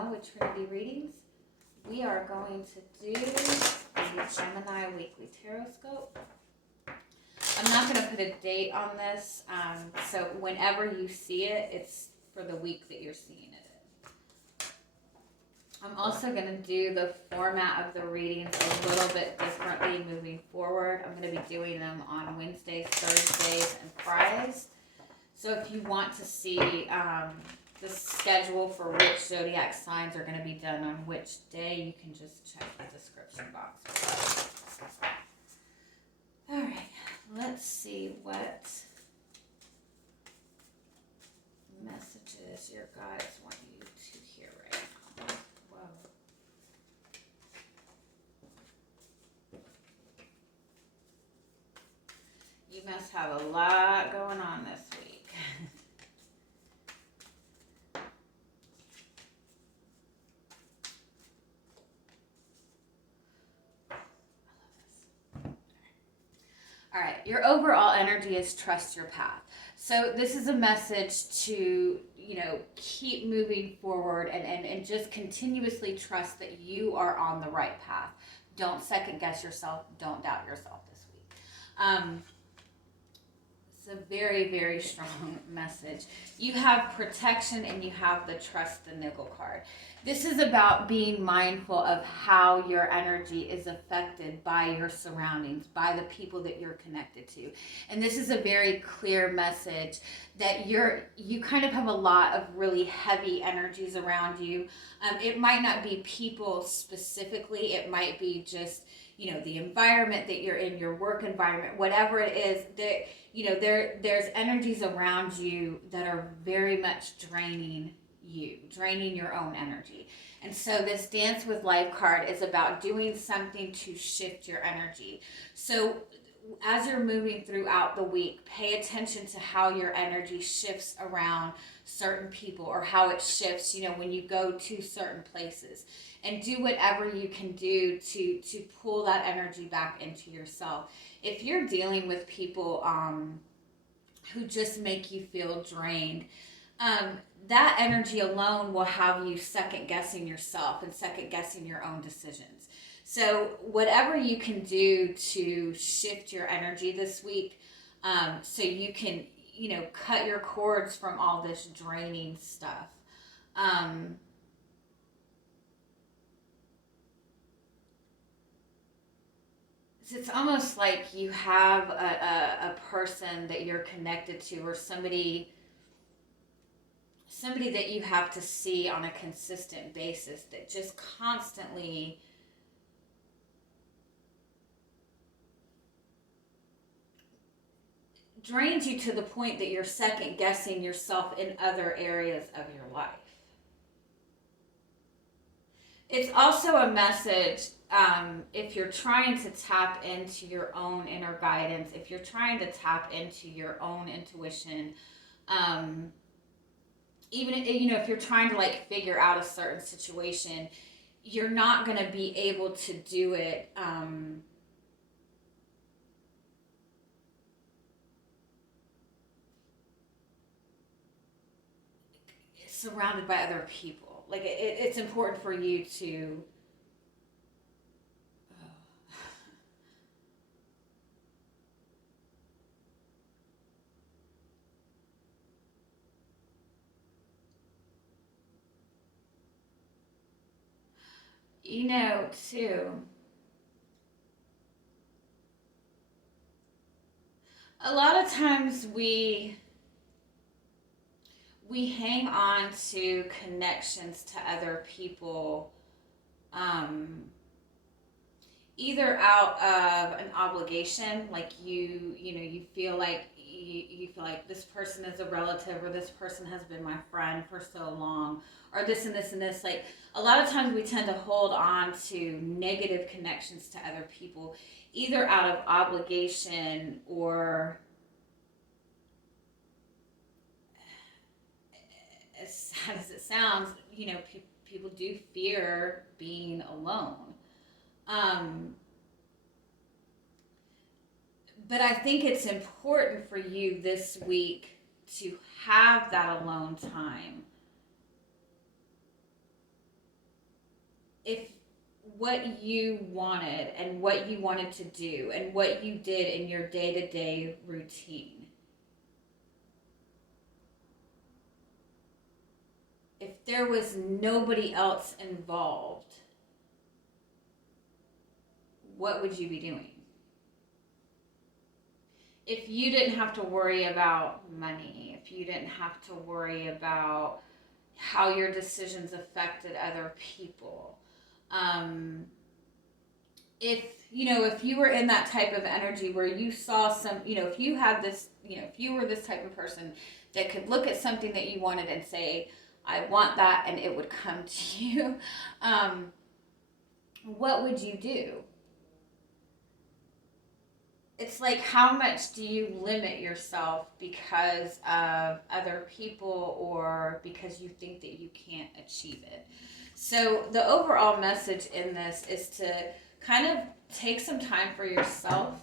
Danielle with Trinity Readings. We are going to do the Gemini Weekly Tarotscope. I'm not going to put a date on this, so whenever you see it, it's for the week that you're seeing it in. I'm also going to do the format of the readings a little bit differently moving forward. I'm going to be doing them on Wednesdays, Thursdays, and Fridays. So if you want to see the schedule for which zodiac signs are going to be done on which day, you can just check the description box below. All right, let's see what messages your guides want you to hear right now. Whoa. You must have a lot going on this week. All right, your overall energy is trust your path. So this is a message to, keep moving forward and just continuously trust that you are on the right path. Don't second guess yourself. Don't doubt yourself this week. It's a very, very strong message. You have protection and you have the trust the nickel card. This is about being mindful of how your energy is affected by your surroundings, by the people that you're connected to. And this is a very clear message that you kind of have a lot of really heavy energies around you. It might not be people specifically. It might be just, the environment that you're in, your work environment, whatever it is, that, there's energies around you that are very much draining your own energy. And so this Dance with Life card is about doing something to shift your energy. So as you're moving throughout the week, pay attention to how your energy shifts around certain people or how it shifts, when you go to certain places. And do whatever you can do to pull that energy back into yourself. If you're dealing with people who just make you feel drained, that energy alone will have you second guessing yourself and second guessing your own decisions. So whatever you can do to shift your energy this week, so you can, cut your cords from all this draining stuff. It's almost like you have a person that you're connected to, or somebody that you have to see on a consistent basis that just constantly drains you to the point that you're second guessing yourself in other areas of your life. It's also a message, if you're trying to tap into your own inner guidance, if you're trying to tap into your own intuition, even, if you're trying to figure out a certain situation, you're not going to be able to do it surrounded by other people. It's important for you to too, a lot of times we hang on to connections to other people, either out of an obligation, like you feel like you feel like this person is a relative, or this person has been my friend for so long, or this and this and this. A lot of times we tend to hold on to negative connections to other people, either out of obligation or, as sad as it sounds, people do fear being alone. But I think it's important for you this week to have that alone time if what you wanted and what you wanted to do and what you did in your day-to-day routine, if there was nobody else involved, what would you be doing? If you didn't have to worry about money, if you didn't have to worry about how your decisions affected other people, if you were in that type of energy where you saw if you had this, if you were this type of person that could look at something that you wanted and say, I want that, and it would come to you, what would you do? It's like, how much do you limit yourself because of other people or because you think that you can't achieve it? So the overall message in this is to kind of take some time for yourself.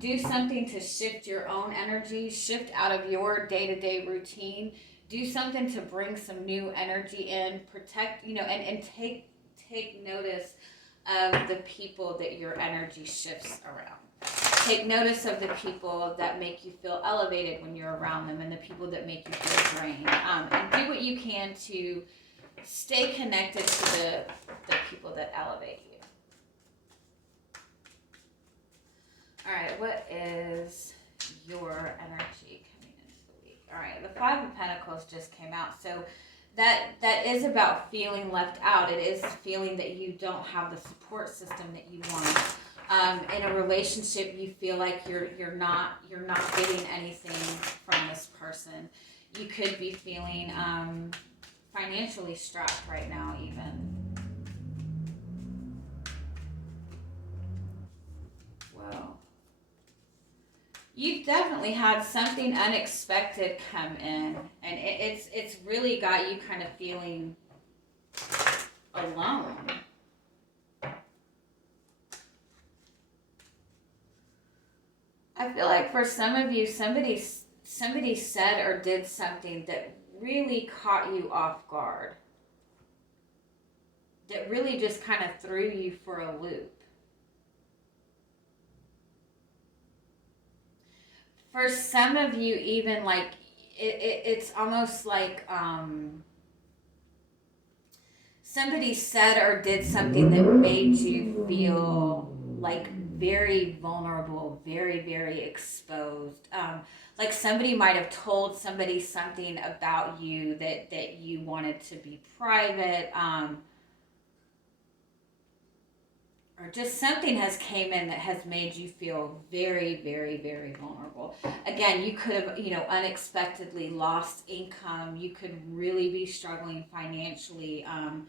Do something to shift your own energy, shift out of your day-to-day routine. Do something to bring some new energy in, protect, and take notice of the people that your energy shifts around. Take notice of the people that make you feel elevated when you're around them and the people that make you feel drained. And do what you can to stay connected to the people that elevate you. All right, what is your energy coming into the week? All right, the Five of Pentacles just came out. So that is about feeling left out. It is feeling that you don't have the support system that you want. In a relationship, you feel like you're not getting anything from this person. You could be feeling financially strapped right now, even. Whoa. You've definitely had something unexpected come in, and it's really got you kind of feeling alone. I feel like for some of you, somebody said or did something that really caught you off guard. That really just kind of threw you for a loop. For some of you, even like it's almost like somebody said or did something that made you feel like very vulnerable, very, very exposed. Like somebody might have told somebody something about you that you wanted to be private. Or just something has came in that has made you feel very, very, very vulnerable. Again, you could have, unexpectedly lost income. You could really be struggling financially. Damn,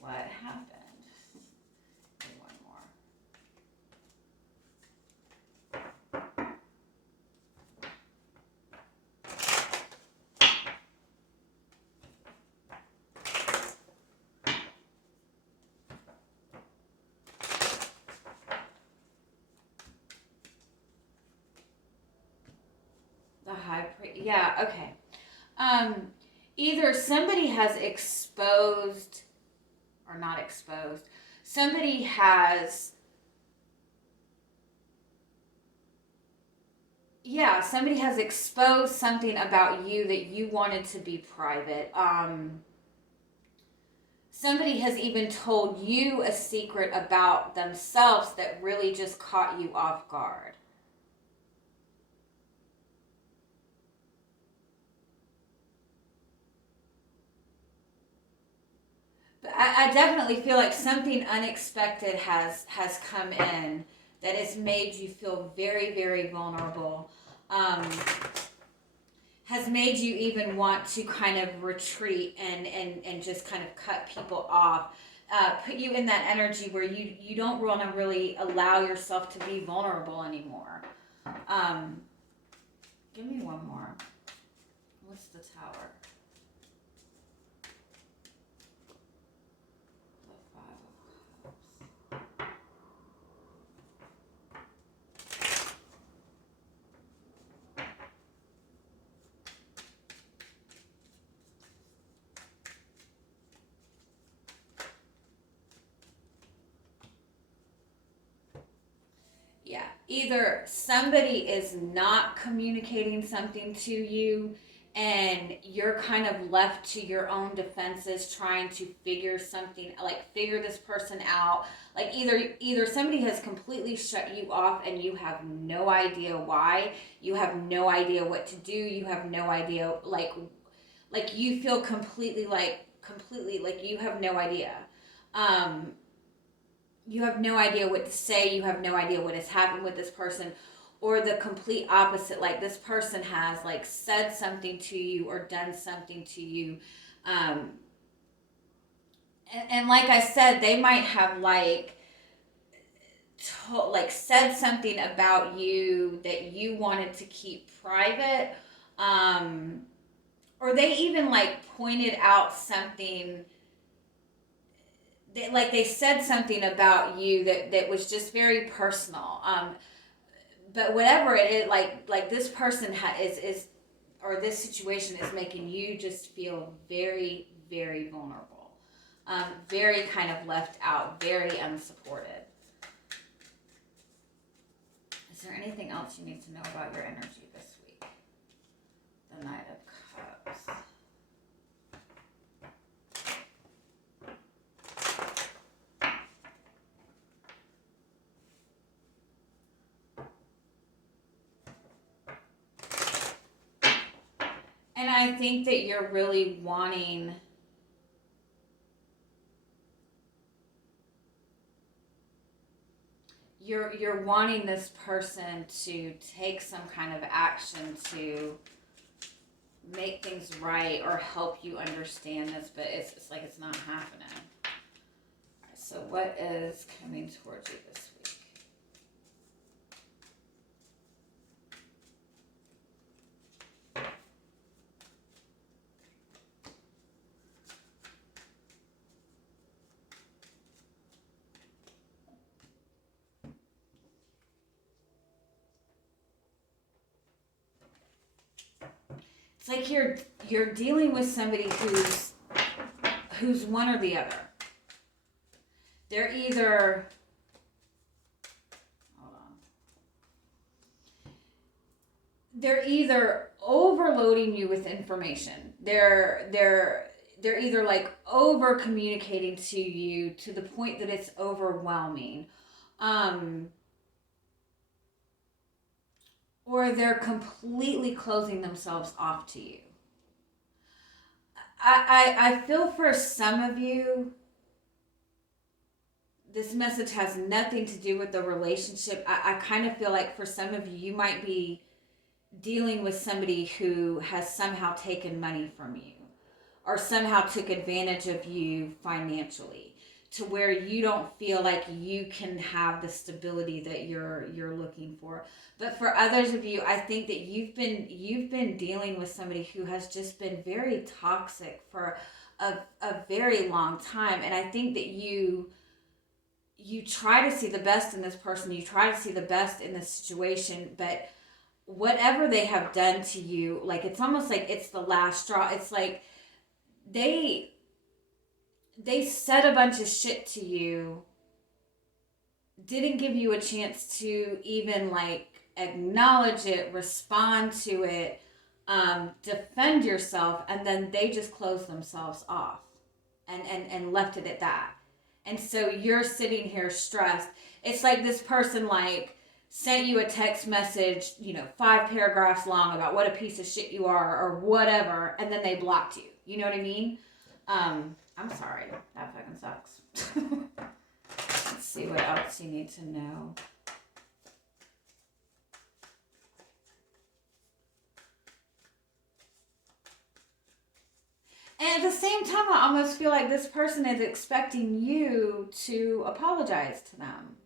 what happened? One more. The high priest. Yeah, okay. Either somebody has exposed or not exposed. Somebody has exposed something about you that you wanted to be private. Somebody has even told you a secret about themselves that really just caught you off guard. I definitely feel like something unexpected has come in that has made you feel very, very vulnerable. Has made you even want to kind of retreat and just kind of cut people off. Put you in that energy where you don't want to really allow yourself to be vulnerable anymore. Give me one more. What's the Tower? either somebody is not communicating something to you and you're kind of left to your own defenses trying to figure something, like figure this person out. Like either somebody has completely shut you off and you have no idea why, you have no idea what to do, you have no idea, like you feel completely like you have no idea. You have no idea what to say, you have no idea what has happened with this person, or the complete opposite, like this person has like said something to you or done something to you, and like I said, they might have like said something about you that you wanted to keep private, or they even like pointed out something. They said something about you that was just very personal. But whatever it is, like this person is or this situation is making you just feel very, very vulnerable, very kind of left out, very unsupported. Is there anything else you need to know about your energy this week? The Knight of Cups. And I think that you're really wanting you're wanting this person to take some kind of action to make things right or help you understand this, but it's like it's not happening. All right, so what is coming towards you this week? It's like you're dealing with somebody who's one or the other. They're either overloading you with information. They're either like over communicating to you to the point that it's overwhelming. Or they're completely closing themselves off to you. I feel for some of you, this message has nothing to do with the relationship. I kind of feel like for some of you, you might be dealing with somebody who has somehow taken money from you or somehow took advantage of you financially to where you don't feel like you can have the stability that you're looking for. But for others of you, I think that you've been dealing with somebody who has just been very toxic for a very long time. And I think that you try to see the best in this person, you try to see the best in this situation, but whatever they have done to you, like it's almost like it's the last straw. It's like they said a bunch of shit to you, didn't give you a chance to even like acknowledge it, respond to it, defend yourself, and then they just closed themselves off and left it at that. And so you're sitting here stressed. It's like this person like sent you a text message, 5 paragraphs long about what a piece of shit you are or whatever, and then they blocked you. You know what I mean? I'm sorry. That fucking sucks. Let's see what else you need to know. And at the same time, I almost feel like this person is expecting you to apologize to them.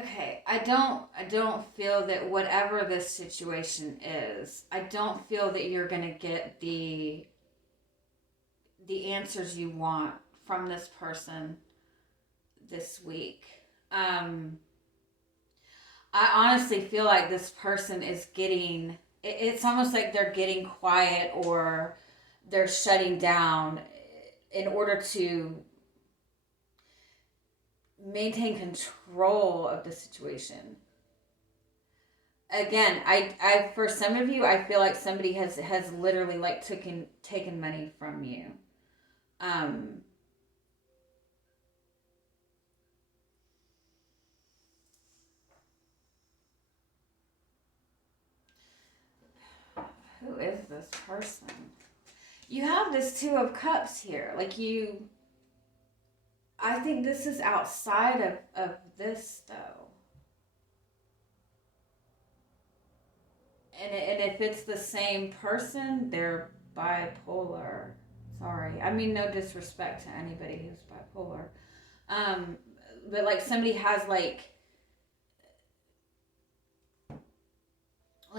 Okay, I don't feel that whatever this situation is, I don't feel that you're going to get the answers you want from this person this week. Um I honestly feel like this person is getting, it's almost like they're getting quiet or they're shutting down in order to maintain control of the situation. Again, I for some of you, I feel like somebody has literally like taken money from you. Um, who is this person? You have this Two of Cups here. Like you, I think this is outside of this though. And if it's the same person, they're bipolar. Sorry. I mean, no disrespect to anybody who's bipolar. Um, but like somebody has like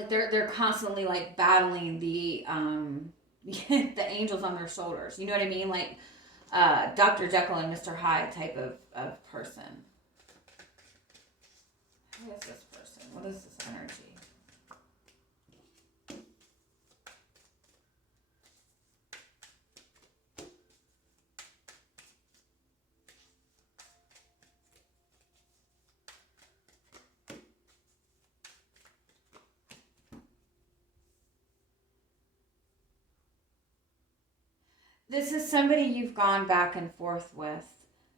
they're constantly like battling the the angels on their shoulders. You know what I mean? Like Dr. Jekyll and Mr. Hyde type of person. Who is this person? What is this energy? This is somebody you've gone back and forth with.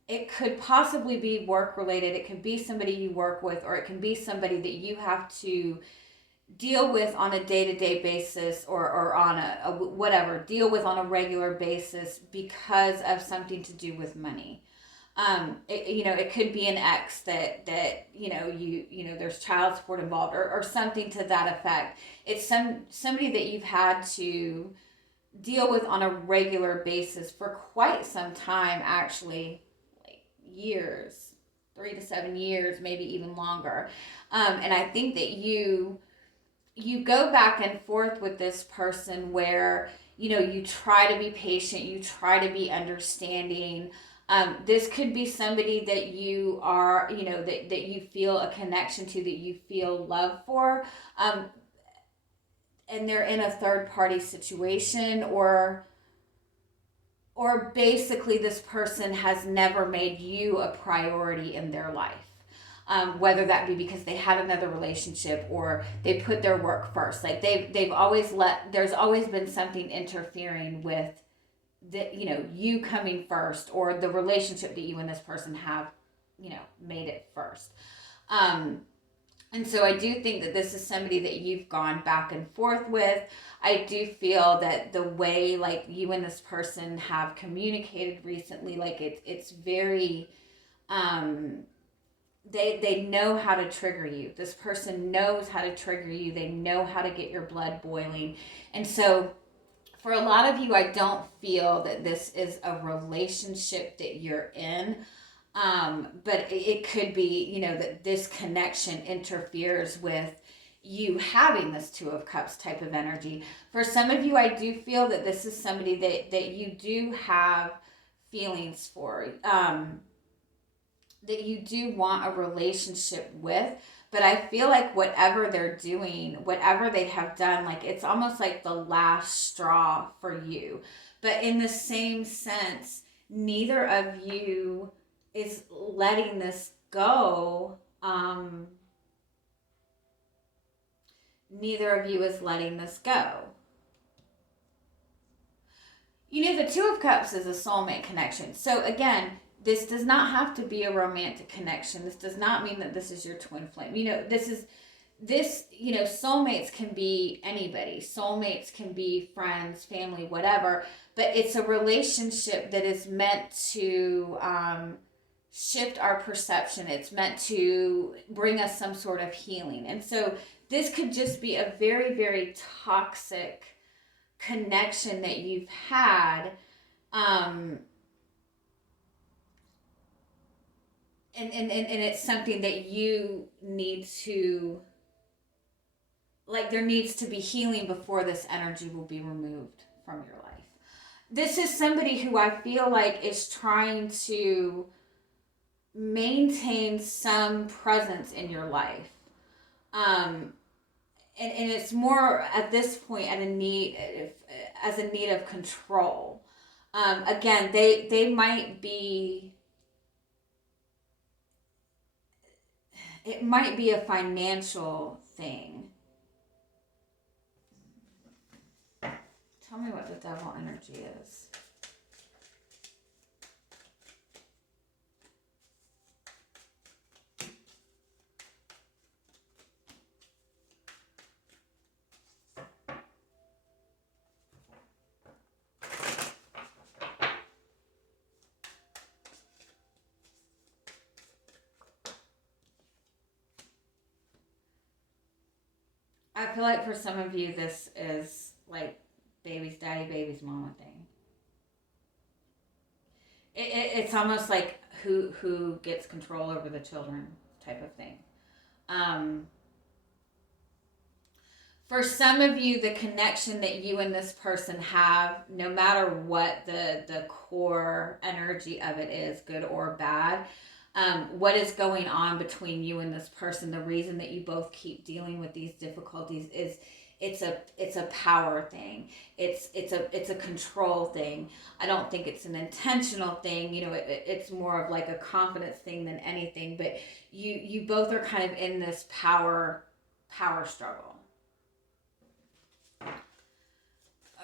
It could possibly be work related. It could be somebody you work with, or it can be somebody that you have to deal with on a day-to-day basis, or on a whatever, deal with on a regular basis because of something to do with money. It could be an ex that there's child support involved, or something to that effect. It's somebody that you've had to deal with on a regular basis for quite some time, actually, like years, 3 to 7 years, maybe even longer. And I think that you go back and forth with this person where you try to be patient, you try to be understanding. This could be somebody that you are, that you feel a connection to, that you feel love for. And they're in a third party situation, or basically this person has never made you a priority in their life. Whether that be because they had another relationship, or they put their work first. Like they've always there's always been something interfering with you coming first, or the relationship that you and this person have, made it first. And so I do think that this is somebody that you've gone back and forth with. I do feel that the way like you and this person have communicated recently, like it's very they know how to trigger you. This person knows how to trigger you. They know how to get your blood boiling. And so for a lot of you, I don't feel that this is a relationship that you're in. But it could be, that this connection interferes with you having this Two of Cups type of energy. For some of you, I do feel that this is somebody that you do have feelings for, that you do want a relationship with. But I feel like whatever they're doing, whatever they have done, like it's almost like the last straw for you. But in the same sense, neither of you is letting this go. Neither of you is letting this go. The Two of Cups is a soulmate connection. So again, this does not have to be a romantic connection. This does not mean that this is your twin flame. Soulmates can be anybody. Soulmates can be friends, family, whatever. But it's a relationship that is meant to shift our perception. It's meant to bring us some sort of healing. And so this could just be a very, very toxic connection that you've had. and it's something that you need to, like, there needs to be healing before this energy will be removed from your life. This is somebody who I feel like is trying to maintain some presence in your life. And it's more at this point as a need of control. Again, they might be, it might be a financial thing. Tell me what the devil energy is. I feel like for some of you, this is like baby's daddy, baby's mama thing. It's almost like who gets control over the children type of thing. For some of you, the connection that you and this person have, no matter what the core energy of it is, good or bad, what is going on between you and this person, the reason that you both keep dealing with these difficulties is it's a power thing. It's a control thing. I don't think it's an intentional thing. You know, it's more of like a confidence thing than anything. But you both are kind of in this power struggle.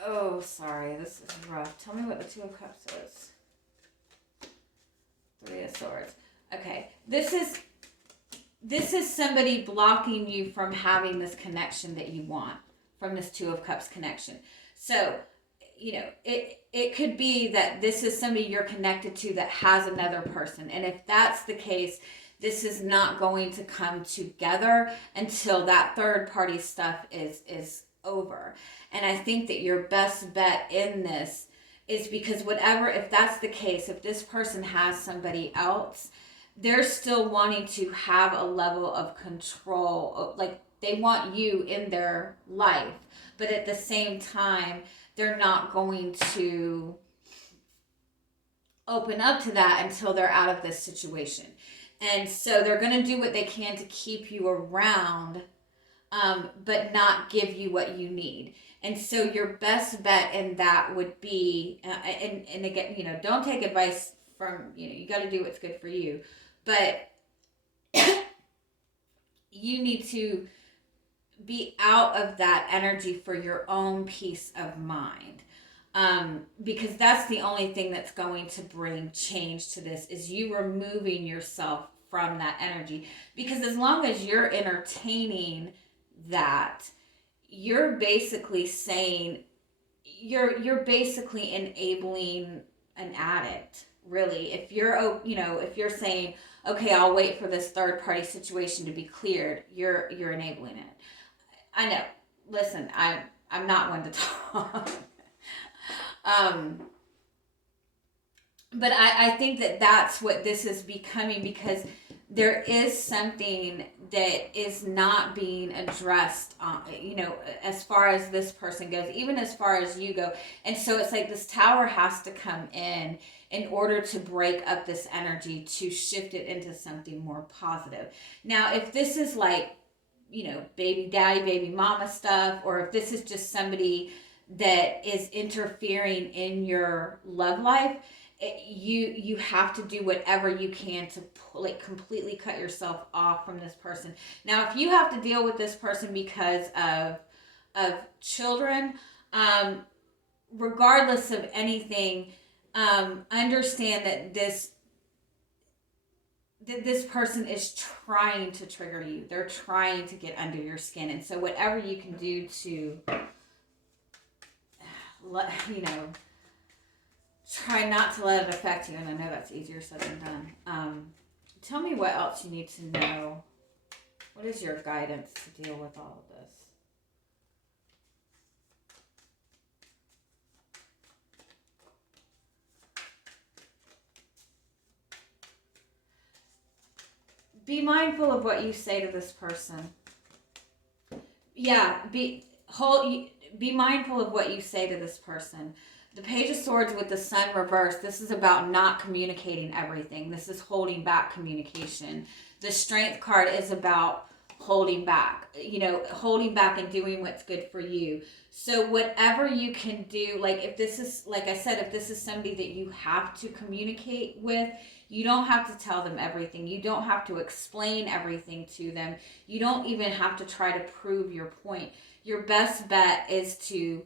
Oh, sorry, this is rough. Tell me what the Two of Cups is. Three of Swords. Okay, this is somebody blocking you from having this connection that you want from this Two of Cups connection. So, you know, it could be that this is somebody you're connected to that has another person. And if that's the case, this is not going to come together until that third party stuff is over. And I think that your best bet in this is because if that's the case, if this person has somebody else, they're still wanting to have a level of control. Like, they want you in their life, but at the same time, they're not going to open up to that until they're out of this situation. And so they're going to do what they can to keep you around, but not give you what you need. And so your best bet in that would be, and again, you know, don't take advice from, you know, you got to do what's good for you. But you need to be out of that energy for your own peace of mind. Because that's the only thing that's going to bring change to this, is you removing yourself from that energy. Because as long as you're entertaining that, you're basically saying, you're basically enabling an addict, really. If you're saying, okay, I'll wait for this third party situation to be cleared, you're enabling it. I know. Listen, I'm not one to talk. But I think that that's what this is becoming, because there is something that is not being addressed, you know, as far as this person goes, even as far as you go. And so it's like this Tower has to come in order to break up this energy, to shift it into something more positive. Now, if this is like, you know, baby daddy, baby mama stuff, or if this is just somebody that is interfering in your love life, you have to do whatever you can to completely cut yourself off from this person. Now, if you have to deal with this person because of children, regardless of anything, understand that this person is trying to trigger you. They're trying to get under your skin. And so whatever you can do to, you know, try not to let it affect you. And I know that's easier said than done. Tell me what else you need to know. What is your guidance to deal with all of this? be mindful of what you say to this person. Yeah, be mindful of what you say to this person. The Page of Swords with the Sun reversed, this is about not communicating everything. This is holding back communication. The Strength card is about holding back, holding back and doing what's good for you. So whatever you can do, like if this is, like I said, if this is somebody that you have to communicate with, you don't have to tell them everything. You don't have to explain everything to them. You don't even have to try to prove your point. Your best bet is to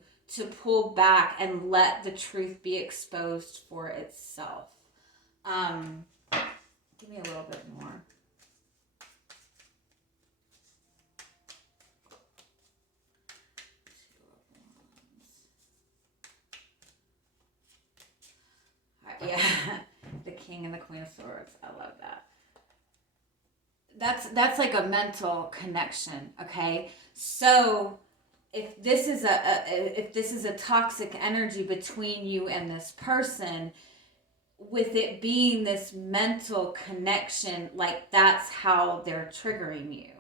pull back and let the truth be exposed for itself. Give me a little bit more. Yeah, the King and the Queen of Swords. I love that. That's like a mental connection, okay? So if this is a toxic energy between you and this person, with it being this mental connection, like that's how they're triggering you.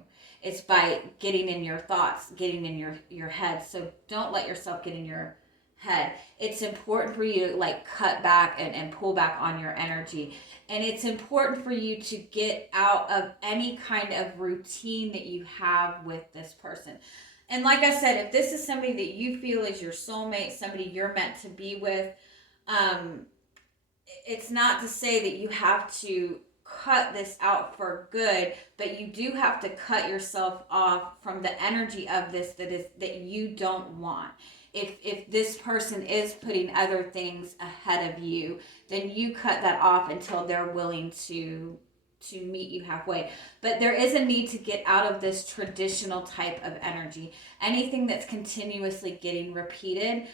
It's by getting in your thoughts, getting in your head. So don't let yourself get in your head. It's important for you to like cut back and pull back on your energy. And it's important for you to get out of any kind of routine that you have with this person. And like I said, if this is somebody that you feel is your soulmate, somebody you're meant to be with, it's not to say that you have to cut this out for good, but you do have to cut yourself off from the energy of this that you don't want. If this person is putting other things ahead of you, then you cut that off until they're willing to meet you halfway. But there is a need to get out of this traditional type of energy. Anything that's continuously getting repeated,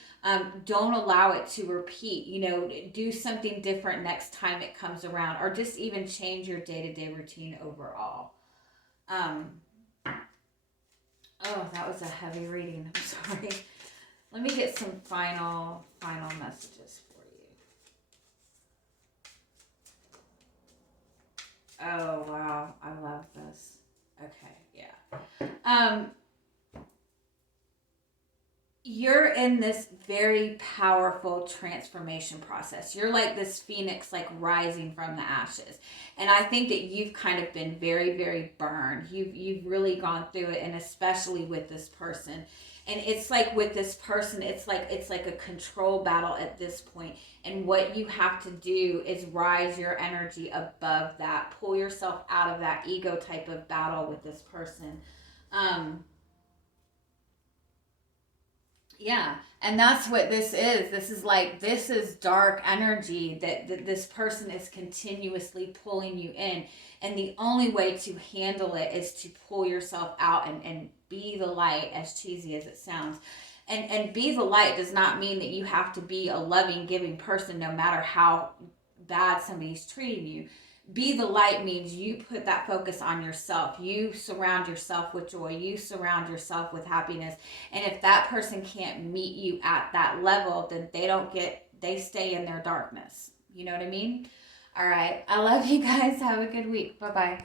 don't allow it to repeat. Do something different next time it comes around, or just even change your day-to-day routine overall. Oh, that was a heavy reading. I'm sorry. Let me get some final messages for you. Oh, wow. I love this. Okay, yeah. You're in this very powerful transformation process. You're like this phoenix, like rising from the ashes. And I think that you've kind of been very, very burned. You've really gone through it, and especially with this person. And it's like with this person, it's like a control battle at this point. And what you have to do is rise your energy above that. Pull yourself out of that ego type of battle with this person. Yeah, and that's what this is. This is dark energy that this person is continuously pulling you in. And the only way to handle it is to pull yourself out and be the light, as cheesy as it sounds. And be the light does not mean that you have to be a loving, giving person no matter how bad somebody's treating you. Be the light means you put that focus on yourself. You surround yourself with joy. You surround yourself with happiness. And if that person can't meet you at that level, then they stay in their darkness. You know what I mean? All right. I love you guys. Have a good week. Bye-bye.